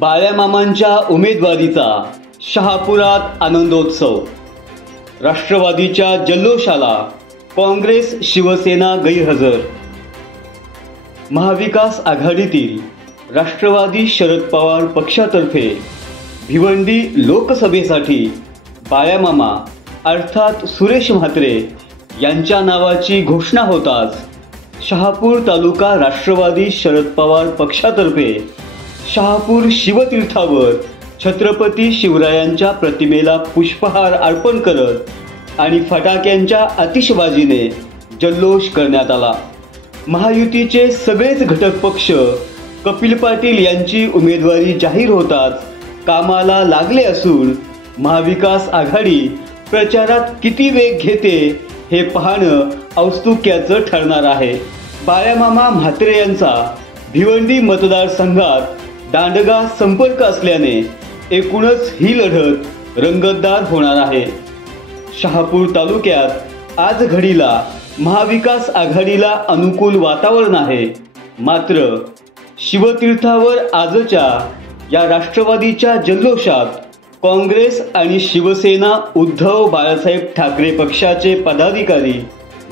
बाळ्यामामांच्या उमेदवारीचा शहापुरात आनंदोत्सव। राष्ट्रवादीच्या जल्लोषाला काँग्रेस शिवसेना गैरहजर। महाविकास आघाडीतील राष्ट्रवादी शरद पवार पक्षातर्फे भिवंडी लोकसभेसाठी बाळ्यामामा अर्थात सुरेश म्हात्रे यांच्या नावाची घोषणा होताच शहापूर तालुका राष्ट्रवादी शरद पवार पक्षातर्फे शहापूर शिवतीर्थावर छत्रपती शिवरायांच्या प्रतिमेला पुष्पहार अर्पण करत आणि फटाक्यांच्या आतिषबाजीने जल्लोष करण्यात आला। महायुतीचे सगळेच घटक पक्ष कपिल पाटील यांची उमेदवारी जाहीर होताच कामाला लागले असून महाविकास आघाडी प्रचारात किती वेग घेते हे पाहणं औत्सुक्याचं ठरणार आहे। बाळ्यामामा म्हात्रे यांचा भिवंडी मतदारसंघात दांडगा संपर्क असल्याने एकूणच ही लढत रंगतदार होणार आहे। शहापूर तालुक्यात आज घडीला महाविकास आघाडीला अनुकूल वातावरण आहे, मात्र शिवतीर्थावर आजच्या या राष्ट्रवादीच्या जल्लोषात काँग्रेस आणि शिवसेना उद्धव बाळासाहेब ठाकरे पक्षाचे पदाधिकारी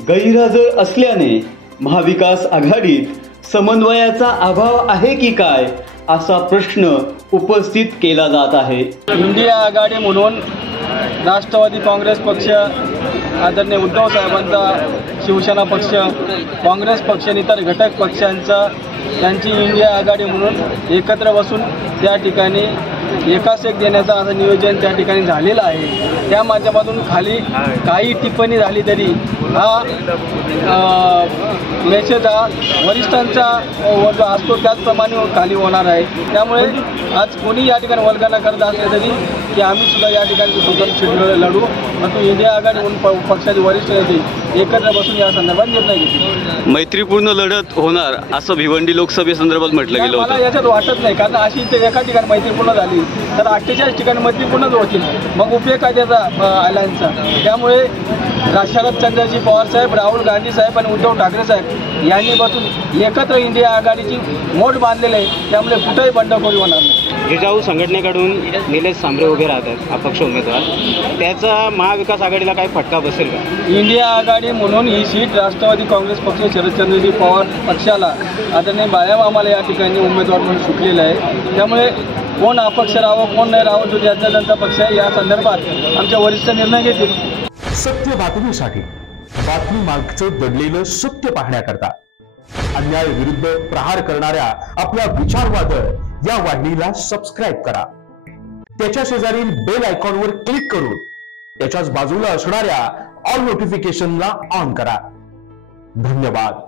गैरहजर असल्याने महाविकास आघाडीत समन्वयाचा अभाव आहे की काय असा प्रश्न उपस्थित केला जात आहे। इंडिया आघाडी म्हणून राष्ट्रवादी काँग्रेस पक्ष, आदरणीय उद्धव साहेबांचा शिवसेना पक्ष, काँग्रेस पक्ष आणि इतर घटक पक्षांचा त्यांची इंडिया आघाडी म्हणून एकत्र बसून त्या ठिकाणी एकास एक देण्याचं असं नियोजन त्या ठिकाणी झालेलं आहे। त्या माध्यमातून खाली काही टिप्पणी झाली तरी हा मेसेज हा वरिष्ठांचा जो असतो त्याचप्रमाणे खाली होणार आहे। त्यामुळे आज कोणी या ठिकाणी वल्गना करत असले तरी की आम्ही सुद्धा या ठिकाणी स्वतंत्र लढू, परंतु इंडिया आघाडी म्हणून पक्षाचे वरिष्ठ नेते एकत्र बसून या संदर्भात निर्णय घेतील। मैत्रीपूर्ण लढत होणार असं भिवंडी लोकसभेसंदर्भात म्हटलं गेलं होतं। मला याच्यात वाटत नाही, कारण अशी ते एका ठिकाणी मैत्रीपूर्ण झाली तर 48 ठिकाणी मैत्रीपूर्णच होतील, मग उपयोग काय त्याचा आयलांचा। त्यामुळे शरदचंद्रजी पवार साहेब, राहुल गांधी साहेब आणि उद्धव ठाकरे साहेब यांनी बसून एकत्र इंडिया आघाडीची मोठ बांधलेली आहे। त्यामुळे कुठेही बंडखोरी होणार नाही। जिजाऊ संघटनेकडून निलेश सांबरे उभे राहतात अपक्ष उमेदवार, त्याचा महाविकास आघाडीला काही फटका बसेल का? इंडिया आघाडी म्हणून ही सीट राष्ट्रवादी काँग्रेस पक्ष शरदचंद्रजी पवार पक्षाला आदरणीय बाळ्यामामाला या ठिकाणी उमेदवार म्हणून सुटलेला आहे। त्यामुळे कोण अपक्ष राहावं कोण नाही राहावं जो ज्यांचा त्यांचा पक्ष आहे या संदर्भात आमच्या वरिष्ठ निर्णय घेतील। सत्य बातमीसाठी बातमी मागचं दडलेलं सत्य पाहण्याकरता अन्याय विरुद्ध प्रहार करणाऱ्या आपल्या विचारवादळ या वाहिनीला सबस्क्राईब करा। त्याच्या शेजारील बेल आयकॉनवर क्लिक करून त्याच्याच बाजूला असणाऱ्या ऑल नोटिफिकेशनला ऑन करा। धन्यवाद।